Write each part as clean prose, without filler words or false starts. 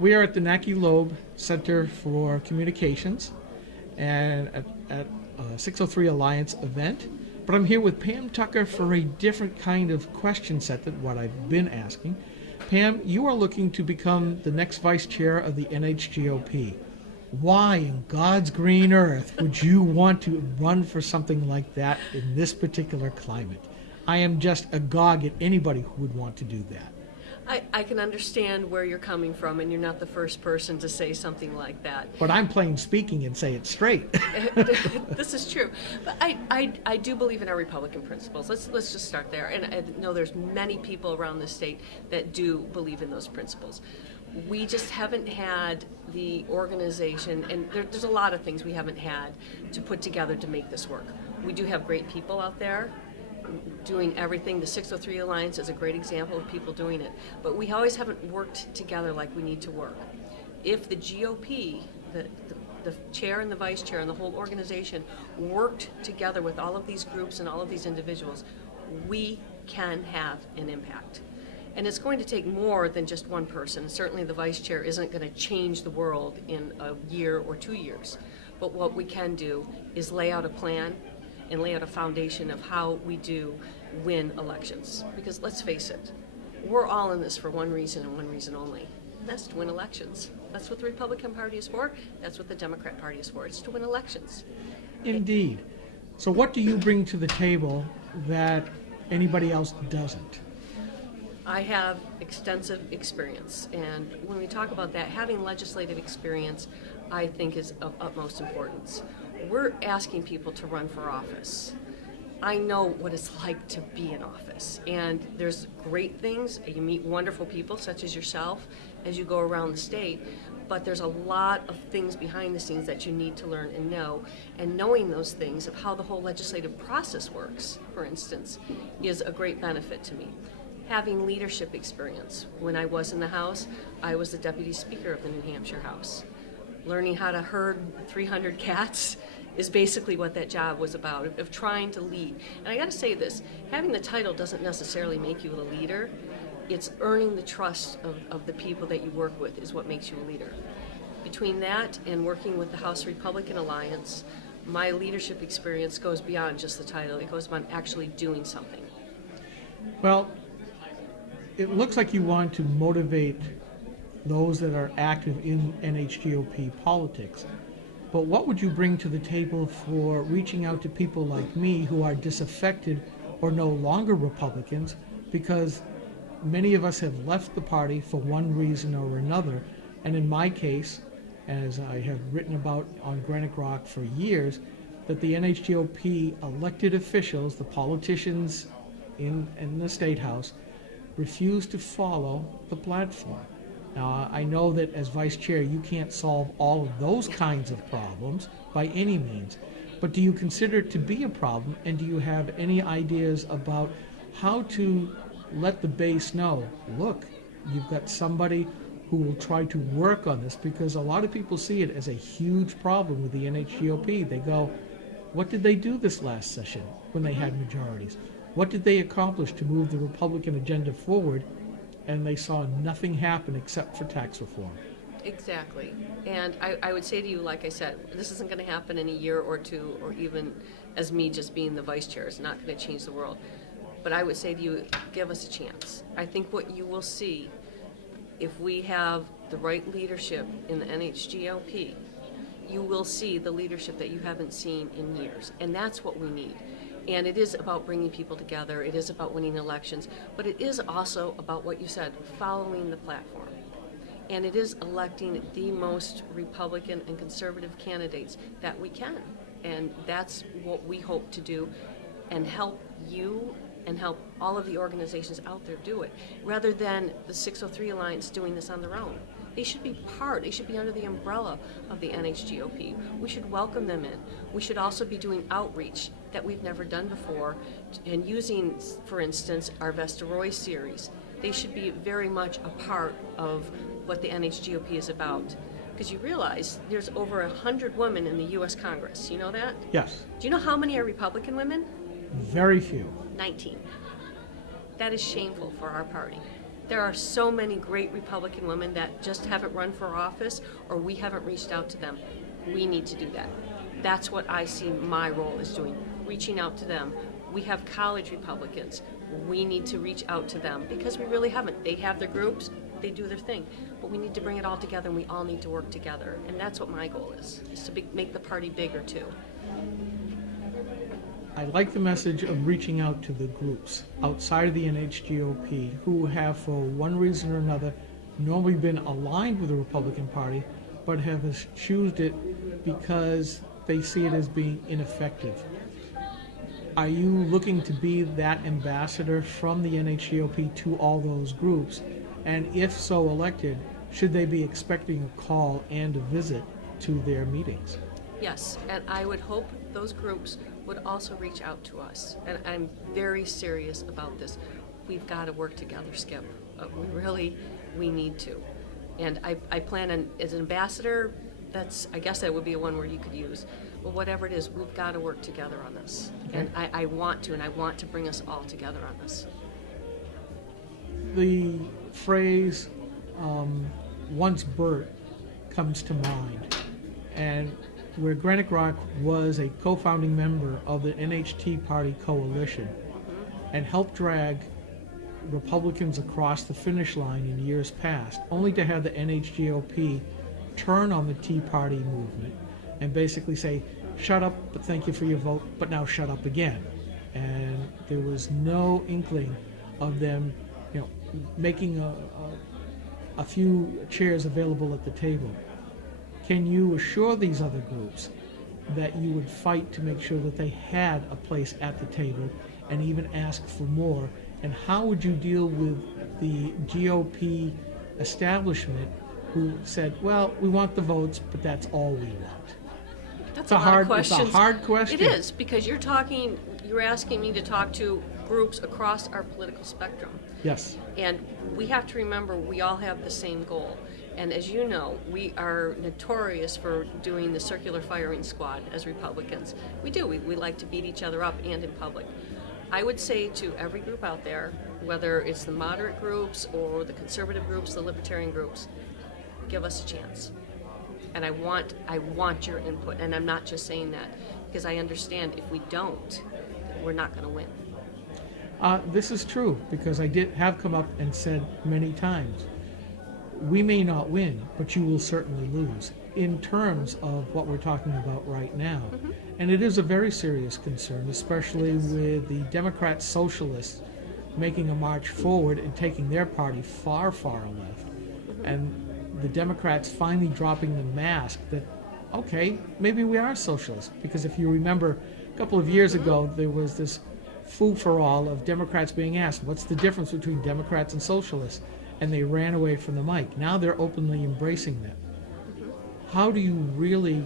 We are at the Naki Loeb Center for Communications and at a 603 Alliance event. But I'm here with Pam Tucker for a different kind of question set than what I've been asking. Pam, you are looking to become the next vice chair of the NH GOP. Why in God's green earth would you want to run for something like that in this particular climate? I am just agog at anybody who would want to do that. I can understand where you're coming from, and you're not the first person to say something like that. But I'm plain speaking and say it straight. This is true. But I do believe in our Republican principles. Let's just start there. And I know there's many people around the state that do believe in those principles. We just haven't had the organization, and there's a lot of things we haven't had to put together to make this work. We do have great people out there doing everything. The 603 Alliance is a great example of people doing it, but we always haven't worked together like we need to work. If the GOP, the chair and the vice chair and the whole organization worked together with all of these groups and all of these individuals, we can have an impact. And it's going to take more than just one person. Certainly the vice chair isn't going to change the world in a year or 2 years. But what we can do is lay out a plan and lay out a foundation of how we do win elections. Because let's face it, we're all in this for one reason and one reason only. And that's to win elections. That's what the Republican Party is for. That's what the Democrat Party is for. It's to win elections. Indeed. So what do you bring to the table that anybody else doesn't? I have extensive experience, and when we talk about that, having legislative experience, I think is of utmost importance. We're asking people to run for office. I know what it's like to be in office, and there's great things. You meet wonderful people such as yourself as you go around the state, but there's a lot of things behind the scenes that you need to learn and know, and knowing those things of how the whole legislative process works, for instance, is a great benefit to me. Having leadership experience. When I was in the House, I was the Deputy Speaker of the New Hampshire House. Learning how to herd 300 cats is basically what that job was about, of trying to lead. And I gotta say this, having the title doesn't necessarily make you a leader. It's earning the trust of the people that you work with is what makes you a leader. Between that and working with the House Republican Alliance, my leadership experience goes beyond just the title. It goes beyond actually doing something. Well, it looks like you want to motivate those that are active in NHGOP politics. But what would you bring to the table for reaching out to people like me who are disaffected or no longer Republicans, because many of us have left the party for one reason or another, and in my case, as I have written about on Granite Rock for years, that the NHGOP elected officials, the politicians in the State House, refuse to follow the platform. Now, I know that as vice chair, you can't solve all of those kinds of problems by any means, but do you consider it to be a problem, and do you have any ideas about how to let the base know, look, you've got somebody who will try to work on this, because a lot of people see it as a huge problem with the NHGOP. They go, what did they do this last session when they had majorities? What did they accomplish to move the Republican agenda forward? And they saw nothing happen except for tax reform. Exactly. And I would say to you, like I said, this isn't going to happen in a year or two, or even as me just being the vice chair. It's not going to change the world. But I would say to you, give us a chance. I think what you will see, if we have the right leadership in the NHGOP, you will see the leadership that you haven't seen in years. And that's what we need. And it is about bringing people together. It is about winning elections. But it is also about what you said, following the platform. And it is electing the most Republican and conservative candidates that we can. And that's what we hope to do, and help you and help all of the organizations out there do it, rather than the 603 Alliance doing this on their own. They should be they should be under the umbrella of the NHGOP. We should welcome them in. We should also be doing outreach that we've never done before, and using, for instance, our Vesta Roy series. They should be very much a part of what the NHGOP is about. Because you realize there's over 100 women in the U.S. Congress. You know that? Yes. Do you know how many are Republican women? Very few. 19. That is shameful for our party. There are so many great Republican women that just haven't run for office, or we haven't reached out to them. We need to do that. That's what I see my role as doing, reaching out to them. We have college Republicans. We need to reach out to them because we really haven't. They have their groups, they do their thing, but we need to bring it all together, and we all need to work together. And that's what my goal is to make the party bigger too. I like the message of reaching out to the groups outside of the NHGOP who have, for one reason or another, normally been aligned with the Republican Party, but have eschewed it because they see it as being ineffective. Are you looking to be that ambassador from the NHGOP to all those groups? And if so elected, should they be expecting a call and a visit to their meetings? Yes, and I would hope those groups would also reach out to us. And I'm very serious about this. We've got to work together, Skip. We need to. And I plan on, as an ambassador, I guess that would be a one word you could use. Well, whatever it is, we've got to work together on this. Okay. And I want to bring us all together on this. The phrase, once Bert, comes to mind. And where Granite Rock was a co-founding member of the NHT Party coalition and helped drag Republicans across the finish line in years past, only to have the NHGOP turn on the Tea Party movement and basically say, shut up, but thank you for your vote, but now shut up again. And there was no inkling of them, making a few chairs available at the table. Can you assure these other groups that you would fight to make sure that they had a place at the table and even ask for more? And how would you deal with the GOP establishment who said, well, we want the votes, but that's all we want? That's a hard question. It's a hard question. It is, because you're asking me to talk to groups across our political spectrum. Yes. And we have to remember we all have the same goal. And as you know, we are notorious for doing the circular firing squad as Republicans. We do. We like to beat each other up and in public. I would say to every group out there, whether it's the moderate groups or the conservative groups, the libertarian groups, give us a chance. And I want your input. And I'm not just saying that because I understand if we don't, we're not going to win. This is true because I have come up and said many times, we may not win, but you will certainly lose in terms of what we're talking about right now. Mm-hmm. And it is a very serious concern, especially with the Democrat socialists making a march forward and taking their party far, far left. Mm-hmm. And the Democrats finally dropping the mask that, okay, maybe we are socialists. Because if you remember, a couple of years ago, there was this foo-for-all of Democrats being asked, what's the difference between Democrats and socialists? And they ran away from the mic. Now they're openly embracing them. Mm-hmm. How do you really,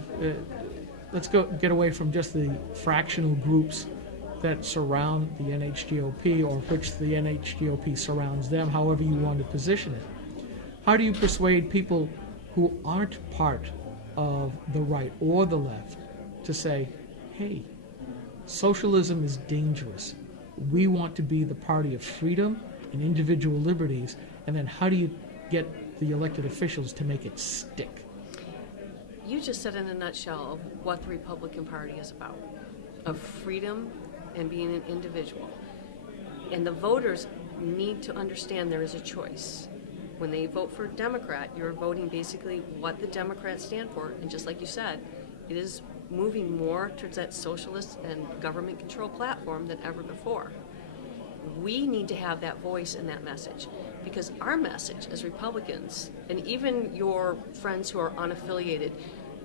let's get away from just the fractional groups that surround the NHGOP or which the NHGOP surrounds them, however you want to position it. How do you persuade people who aren't part of the right or the left to say, hey, socialism is dangerous. We want to be the party of freedom and individual liberties. And then how do you get the elected officials to make it stick? You just said in a nutshell of what the Republican Party is about, of freedom and being an individual. And the voters need to understand there is a choice. When they vote for a Democrat, you're voting basically what the Democrats stand for. And just like you said, it is moving more towards that socialist and government control platform than ever before. We need to have that voice and that message, because our message as Republicans, and even your friends who are unaffiliated,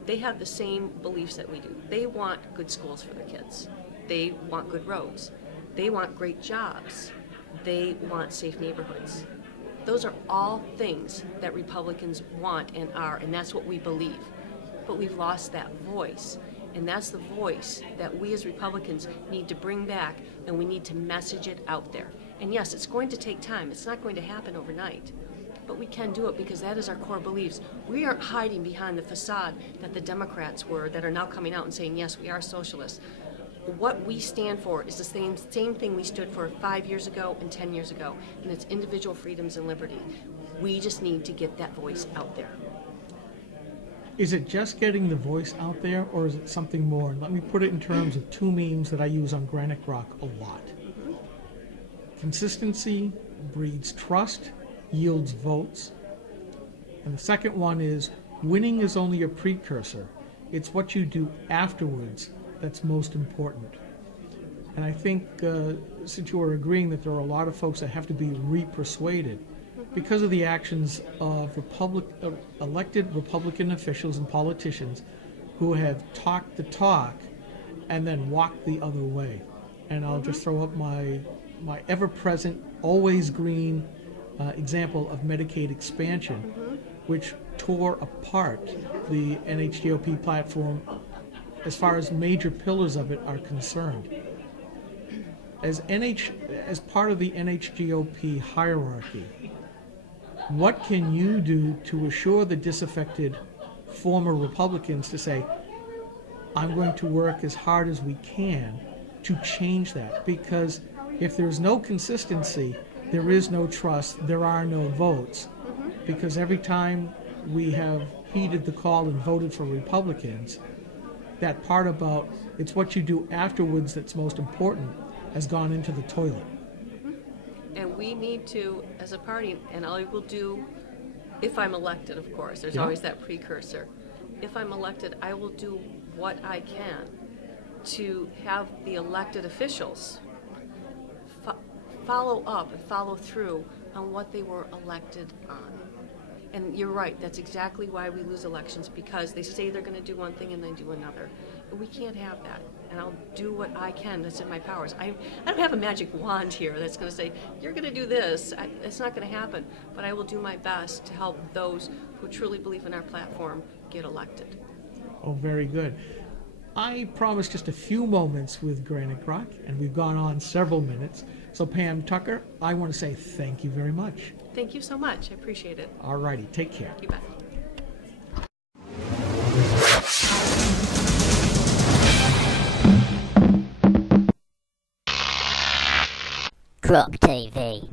they have the same beliefs that we do. They want good schools for their kids. They want good roads. They want great jobs. They want safe neighborhoods. Those are all things that Republicans want and are, and that's what we believe. But we've lost that voice. And that's the voice that we as Republicans need to bring back, and we need to message it out there. And yes, it's going to take time. It's not going to happen overnight. But we can do it because that is our core beliefs. We aren't hiding behind the facade that the Democrats were, that are now coming out and saying, yes, we are socialists. what we stand for is the same thing we stood for 5 years ago and 10 years ago, and it's individual freedoms and liberty. We just need to get that voice out there. Is it just getting the voice out there, or is it something more? And let me put it in terms of two memes that I use on Granite Rock a lot. Consistency breeds trust, yields votes. And the second one is winning is only a precursor. It's what you do afterwards that's most important. And I think, since you are agreeing that there are a lot of folks that have to be re-persuaded because of the actions of elected Republican officials and politicians who have talked the talk and then walked the other way. And I'll just throw up my ever-present, always green example of Medicaid expansion, which tore apart the NH GOP platform as far as major pillars of it are concerned. As part of the NH GOP hierarchy, what can you do to assure the disaffected former Republicans to say, I'm going to work as hard as we can to change that? Because if there's no consistency, there is no trust, there are no votes. Because every time we have heeded the call and voted for Republicans, that part about it's what you do afterwards that's most important has gone into the toilet. And we need to, as a party, and I will do, if I'm elected, of course, there's Yeah. always that precursor. If I'm elected, I will do what I can to have the elected officials follow up and follow through on what they were elected on. And you're right, that's exactly why we lose elections, because they say they're going to do one thing and then do another. But we can't have that. And I'll do what I can that's in my powers. I don't have a magic wand here that's going to say, you're going to do this. It's not going to happen. But I will do my best to help those who truly believe in our platform get elected. Oh, very good. I promised just a few moments with Granite Rock, and we've gone on several minutes. So Pam Tucker, I want to say thank you very much. Thank you so much. I appreciate it. All righty, take care. You bet. Grok TV.